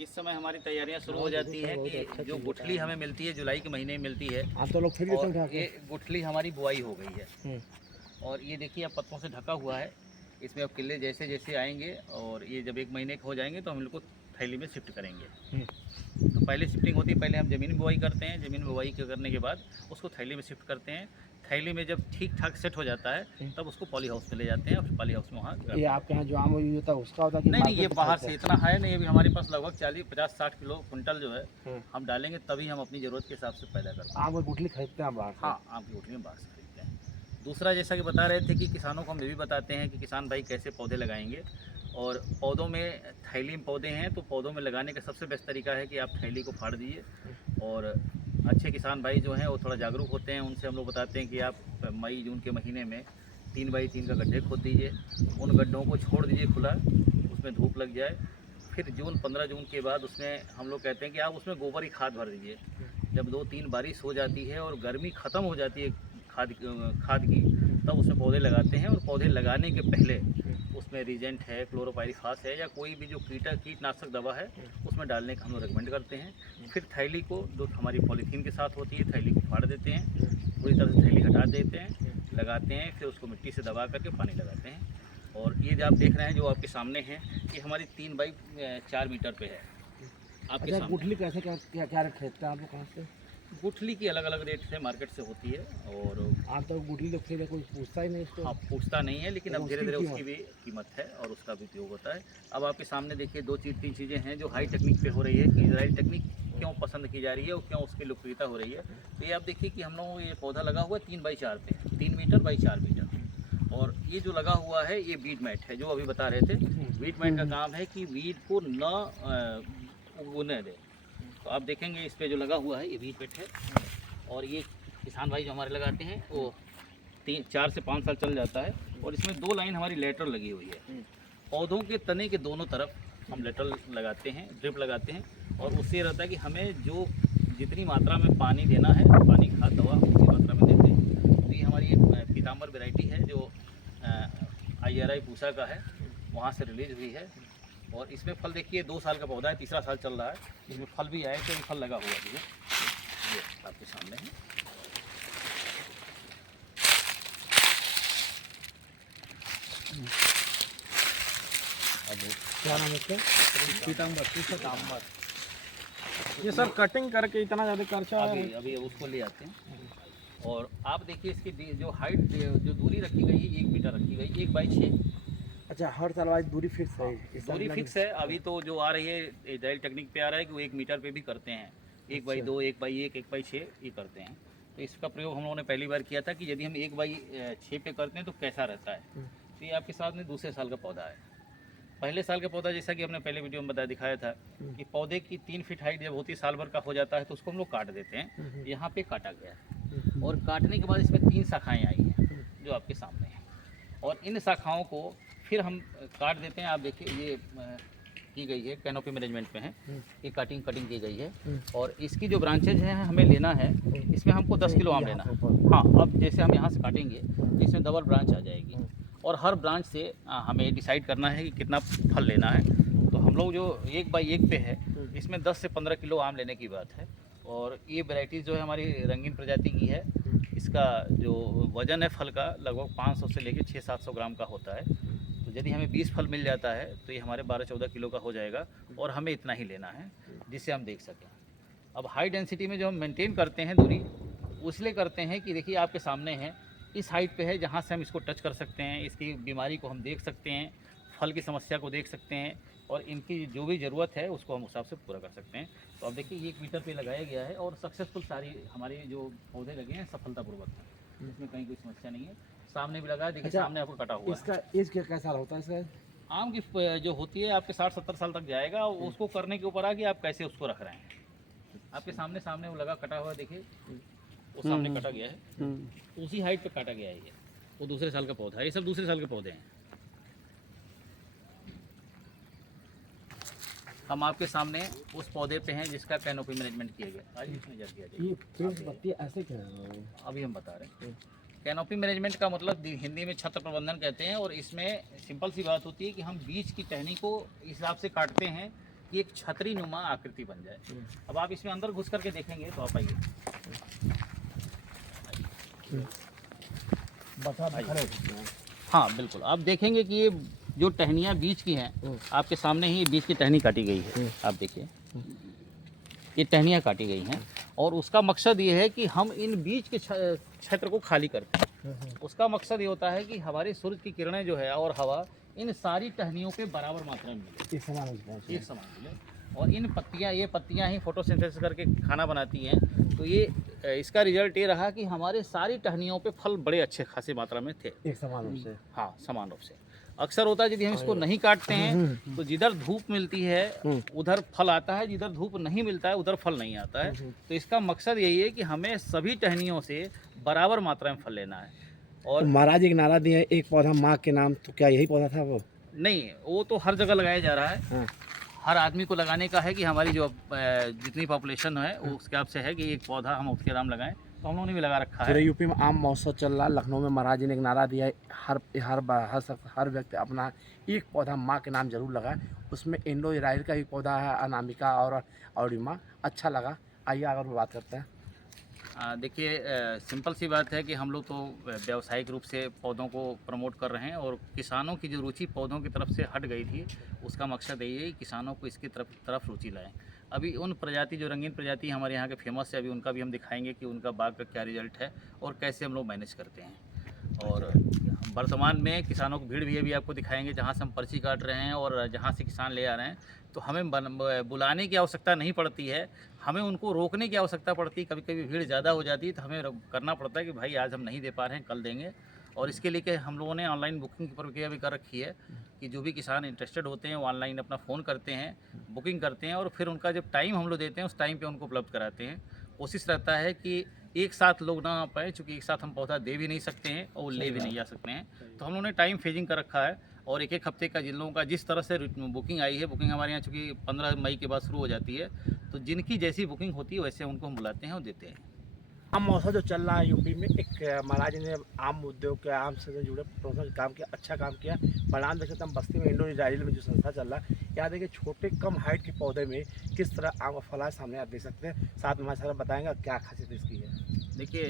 इस समय हमारी तैयारियां शुरू हो जाती हैं कि जो गुठली हमें मिलती है जुलाई के महीने में मिलती है। आप तो लोग फिर और ये गुठली हमारी बुआई हो गई है और ये देखिए अब पत्तों से ढका हुआ है। इसमें अब किले जैसे जैसे आएंगे और ये जब 1 महीने के हो जाएंगे तो हम लोग को थैली में शिफ्ट करेंगे। तो पहले शिफ्टिंग होती है, पहले हम ज़मीन में बुआई करते हैं, ज़मीन में बुआई करने के बाद उसको थैली में शिफ्ट करते हैं। थैली में जब ठीक ठाक सेट हो जाता है तब उसको पॉली हाउस में ले जाते हैं और पॉली हाउस में वहाँ ये आपके यहाँ जो आम यूज होता है उसका होता है कि नहीं, ये बाहर से इतना है नहीं। अभी हमारे पास लगभग 40-50-60 किलो कुंटल जो है हम डालेंगे तभी हम अपनी ज़रूरत के हिसाब से पैदा करते हैं। आम की गुठली खरीदते हैं बाहर? हाँ, आम की गुठली में बाहर से खरीदते हैं। दूसरा, जैसा कि बता रहे थे कि किसानों को हम ये भी बताते हैं कि किसान भाई कैसे पौधे लगाएंगे। और पौधों में थैली में पौधे हैं तो पौधों में लगाने का सबसे बेस्ट तरीका है कि आप थैली को फाड़ दीजिए। और अच्छे किसान भाई जो हैं वो थोड़ा जागरूक होते हैं, उनसे हम लोग बताते हैं कि आप मई जून के महीने में 3 बाई 3 का गड्ढे खोद दीजिए, उन गड्ढों को छोड़ दीजिए खुला, उसमें धूप लग जाए। फिर 15 जून के बाद उसमें हम लोग कहते हैं कि आप उसमें गोबर की खाद भर दीजिए। जब 2-3 बारिश हो जाती है और गर्मी ख़त्म हो जाती है खाद की, तब उसमें पौधे लगाते हैं। और पौधे लगाने के पहले उसमें रीजेंट है, क्लोरोपाइरीफास है या कोई भी जो कीटनाशक दवा है उसमें डालने का हम लोग रिकमेंड करते हैं। फिर थैली को जो हमारी पॉलीथीन के साथ होती है, थैली को फाड़ देते हैं, पूरी तरह से थैली हटा देते हैं, लगाते हैं, फिर उसको मिट्टी से दबा करके पानी लगाते हैं। और ये जो आप देख रहे हैं जो आपके सामने है, ये हमारी 3 बाई 4 मीटर पे है आपके सामने। गुठली कैसे क्या रेट खरीदते हैं आप लोग कहाँ से? गुठली की अलग अलग रेट से मार्केट से होती है। और आप तो गुठली तो खरीदे कोई पूछता ही नहीं इसको? हाँ, पूछता नहीं है, लेकिन अब धीरे धीरे उसकी भी कीमत है और उसका भी उपयोग होता है। अब आपके सामने देखिए 2-3 चीज़ें हैं जो हाई टेक्निक पे हो रही है कि इजराइल टेक्निक क्यों पसंद की जा रही है और क्यों उसकी लोकप्रियता हो रही है। तो ये आप देखिए कि हम लोग ये पौधा लगा हुआ है 3 बाई 4 पे, 3 मीटर बाई 4 मीटर। और ये जो लगा हुआ है ये वीड मैट है, जो अभी बता रहे थे। वीड मैट का काम है कि वीड को न उगने दे। तो आप देखेंगे इस पे जो लगा हुआ है ये वीड मैट है। और ये किसान भाई जो हमारे लगाते हैं वो 4 से 5 साल चल जाता है। और इसमें 2 लाइन हमारी लेटर लगी हुई है। पौधों के तने के दोनों तरफ हम लेटर लगाते हैं, ड्रिप लगाते हैं। और उससे रहता है कि हमें जो जितनी मात्रा में पानी देना है, पानी खाद दवा उसी मात्रा में देते हैं। तो ये हमारी एक पीताम्बर वैरायटी है जो IRI पूसा का है, वहाँ से रिलीज हुई है। और इसमें फल देखिए 2 साल का पौधा है, तीसरा साल चल रहा है। इसमें फल भी आए तो फल लगा हुआ है, ये आपके सामने है। अब क्या नाम है इसका? पीताम्बर। ये सर कटिंग करके इतना ज़्यादा खर्चा है? अभी उसको ले आते हैं। और आप देखिए इसकी जो हाइट जो दूरी रखी गई है 1 मीटर रखी गई, 1 बाई 6। अच्छा, हर साल वाइज दूरी फिक्स है? दूरी फिक्स है। अभी तो जो आ रही है इजराइल टेक्निक पे आ रहा है कि वो 1 मीटर पे भी करते हैं, 1 बाई 2, 1 बाई 1, 1 बाई 6 ये करते हैं। तो इसका प्रयोग हम लोगों ने पहली बार किया था कि यदि हम 1 बाई 6 पे करते हैं तो कैसा रहता है। तो ये आपके साथ में दूसरे साल का पौधा है। पहले साल का पौधा जैसा कि हमने पहले वीडियो में दिखाया था कि पौधे की 3 फीट हाइट जब होती है, साल भर का हो जाता है, तो उसको हम लोग काट देते हैं। यहाँ पे काटा गया है और काटने के बाद इसमें 3 शाखाएँ आई हैं जो आपके सामने हैं। और इन शाखाओं को फिर हम काट देते हैं। आप देखिए ये की गई है, कैनोपी मैनेजमेंट में है, ये कटिंग की गई है। और इसकी जो ब्रांचेज हैं हमें लेना है, इसमें हमको 10 किलो आम लेना है। हाँ, अब जैसे हम यहाँ से काटेंगे तो इसमें डबल ब्रांच आ जाएगी और हर ब्रांच से हमें डिसाइड करना है कि कितना फल लेना है। तो हम लोग जो 1 बाई 1 पे है इसमें 10 से 15 किलो आम लेने की बात है। और ये वैरायटीज़ जो है हमारी रंगीन प्रजाति की है। इसका जो वज़न है फल का लगभग 500 से लेकर 600-700 ग्राम का होता है। तो यदि हमें 20 फल मिल जाता है तो ये हमारे 12-14 किलो का हो जाएगा और हमें इतना ही लेना है जिससे हम देख सकें। अब हाई डेंसिटी में जो हम मेंटेन करते हैं दूरी, इसलिए करते हैं कि देखिए आपके सामने है, इस हाइट पे है जहाँ से हम इसको टच कर सकते हैं, इसकी बीमारी को हम देख सकते हैं, फल की समस्या को देख सकते हैं और इनकी जो भी ज़रूरत है उसको हम उस हिसाब से पूरा कर सकते हैं। तो अब देखिए 1 मीटर पे लगाया गया है और सक्सेसफुल सारी हमारे जो पौधे लगे हैं सफलतापूर्वक हैं, इसमें कहीं कोई समस्या नहीं है। सामने भी लगा है, देखिए। अच्छा, सामने आपको कटा हुआ इसका एज क्या साल होता है इसका? आम की जो होती है आपके 60-70 साल तक जाएगा। उसको करने के ऊपर आ कि आप कैसे उसको रख रहे हैं। आपके सामने वो लगा कटा हुआ, देखिए वो सामने कटा गया है, उसी हाइट पे काटा गया है। ये वो दूसरे साल का पौधा है, ये सब दूसरे साल के पौधे हैं। हम आपके सामने उस पौधे पे हैं जिसका कैनोपी मैनेजमेंट किया गया। आज इसमें जल दिया जाए। ये पत्ती ऐसे क्या है? अभी हम बता रहे हैं। कैनोपी मैनेजमेंट का मतलब हिंदी में छत्र प्रबंधन कहते हैं, और इसमें सिंपल सी बात होती है कि हम बीज की टहनी को इस हिसाब से काटते हैं कि एक छतरी नुमा आकृति बन जाए। अब आप इसमें अंदर घुस करके देखेंगे तो आप आइए। हाँ बिल्कुल, आप देखेंगे कि ये जो टहनियाँ बीज की हैं आपके सामने ही बीज की टहनी काटी गई है। आप देखिए ये टहनियाँ काटी गई हैं, और उसका मकसद ये है कि हम इन बीज के क्षेत्र को खाली करते हैं। उसका मकसद ये होता है कि हमारे सूरज की किरणें जो है और हवा इन सारी टहनियों पे बराबर मात्रा में मिले, एक समान मिले। और इन पत्तियाँ, ये पत्तियाँ ही फोटोसिंथेसिस करके खाना बनाती हैं। तो ये इसका रिजल्ट ये रहा कि हमारे सारी टहनियों पे फल बड़े अच्छे खासी मात्रा में थे, एक समान रूप से। हाँ समान रूप से। अक्सर होता है यदि हम इसको नहीं काटते हैं तो जिधर धूप मिलती है उधर फल आता है, जिधर धूप नहीं मिलता है उधर फल नहीं आता है। तो इसका मकसद यही है कि हमें सभी टहनियों से बराबर मात्रा में फल लेना है। और महाराज एक नारा दिया है, एक पौधा माँ के नाम, तो क्या यही पौधा था वो? नहीं, वो तो हर जगह लगाया जा रहा है। हाँ। हर आदमी को लगाने का है कि हमारी जो जितनी पॉपुलेशन है वो उसके हिसाब से है कि एक पौधा हम उसके नाम लगाएं, तो हम लोगों ने भी लगा रखा है। पूरे यूपी में आम महोत्सव चल रहा है। लखनऊ में महाराज जी ने एक नारा दिया है, हर व्यक्ति अपना एक पौधा माँ के नाम जरूर लगाए। उसमें इंडो इजराइल का भी पौधा है, अनामिका और ऑडिमा, अच्छा लगा। आइए अगर बात करते हैं। देखिए, सिंपल सी बात है कि हम लोग तो व्यावसायिक रूप से पौधों को प्रमोट कर रहे हैं, और किसानों की जो रुचि पौधों की तरफ से हट गई थी, उसका मकसद यही है कि किसानों को इसकी तरफ रुचि लाएं। अभी उन प्रजाति, जो रंगीन प्रजाति हमारे यहाँ के फेमस है, अभी उनका भी हम दिखाएंगे कि उनका बाग का क्या रिजल्ट है और कैसे हम लोग मैनेज करते हैं। और वर्तमान में किसानों की भीड़ भी अभी आपको दिखाएंगे, जहाँ से हम पर्ची काट रहे हैं और जहाँ से किसान ले आ रहे हैं। तो हमें बुलाने की आवश्यकता नहीं पड़ती है, हमें उनको रोकने की आवश्यकता पड़ती है। कभी कभी भीड़ ज़्यादा हो जाती है तो हमें करना पड़ता है कि भाई आज हम नहीं दे पा रहे हैं, कल देंगे। और इसके लिए हम लोगों ने ऑनलाइन बुकिंग की प्रक्रिया भी कर रखी है कि जो भी किसान इंटरेस्टेड होते हैं वो ऑनलाइन अपना फ़ोन करते हैं, बुकिंग करते हैं, और फिर उनका जब टाइम हम लोग देते हैं उस टाइम पे उनको उपलब्ध कराते हैं। कोशिश रहता है कि एक साथ लोग ना आ पाए, चूँकि एक साथ हम पौधा दे भी नहीं सकते हैं और ले भी नहीं जा सकते हैं। तो हम लोगों ने टाइम फेजिंग कर रखा है, और एक हफ्ते का जिन लोगों का जिस तरह से बुकिंग आई है, बुकिंग हमारे यहाँ चूँकि 15 मई के बाद शुरू हो जाती है, तो जिनकी जैसी बुकिंग होती है वैसे उनको हम बुलाते हैं और देते हैं। आम महोत्सव जो चल रहा है यूपी में, एक महाराज ने आम उद्योग के, आम से जुड़े प्रोफेशनल काम किया, अच्छा काम किया। परिणाम देख सकते हम बस्ती में, इंडो इजराइल में जो संस्था चल रहा है, यहाँ देखिए छोटे कम हाइट के पौधे में किस तरह आम का फल है, सामने आप देख सकते हैं। साथ में हमारे साथ बताएंगे क्या खासियत इसकी है। देखिए,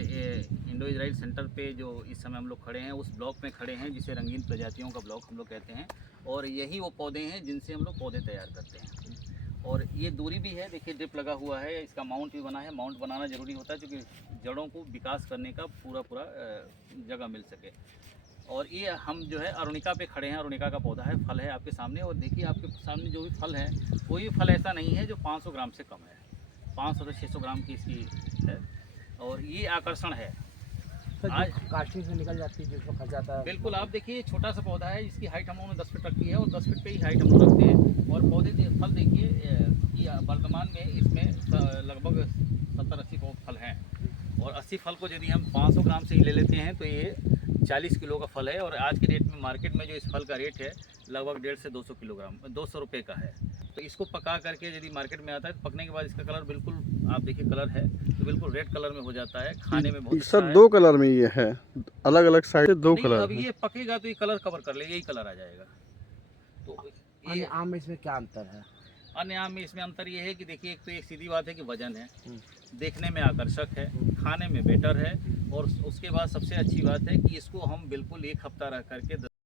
इंडो इजराइल सेंटर पे जो इस समय हम लोग खड़े हैं, उस ब्लॉक में खड़े हैं जिसे रंगीन प्रजातियों का ब्लॉक हम लोग कहते हैं, और यही वो पौधे हैं जिनसे हम लोग पौधे तैयार करते हैं। और ये दूरी भी है, देखिए ड्रिप लगा हुआ है, इसका माउंट भी बना है। माउंट बनाना ज़रूरी होता है क्योंकि जड़ों को विकास करने का पूरा जगह मिल सके। और ये हम जो है अरुणिका पे खड़े हैं, अरुणिका का पौधा है, फल है आपके सामने। और देखिए आपके सामने जो भी फल है, कोई भी फल ऐसा नहीं है जो 500 ग्राम से कम है। 500 से 600 ग्राम की इसकी है, और ये आकर्षण है। आज कास्टिंग से निकल जाती है जिसको खा जाता है। बिल्कुल, आप देखिए छोटा सा पौधा है, इसकी हाइट हम लोगों ने 10 फीट रखी है, और 10 फीट पे ही हाइट हम लोग रखते हैं। और पौधे फल देखिए कि वर्तमान में इसमें लगभग 70-80 फल हैं, और 80 फल को यदि हम 500 ग्राम से ही ले लेते हैं तो ये 40 किलो का फल है। और आज के डेट में मार्केट में जो इस फल का रेट है लगभग 150 से 200 किलोग्राम 200 रुपये का है। तो इसको पका करके यदि मार्केट में आता है तो पकने के बाद इसका कलर बिल्कुल, आप देखिए कलर है तो बिल्कुल रेड कलर में हो जाता है, खाने में बहुत अच्छा सर है। 2 कलर में ये है, अलग अलग साइड से 2 नहीं, कलर अब है। ये पकेगा तो ये कलर कवर कर ले, यही कलर आ जाएगा। तो ये आम में इसमें क्या अंतर है? अन्य आम में इसमें अंतर ये है कि देखिए, एक तो एक सीधी बात है कि वजन है, देखने में आकर्षक है, खाने में बेटर है, और उसके बाद सबसे अच्छी बात है कि इसको हम बिल्कुल 1 हफ्ता रह करके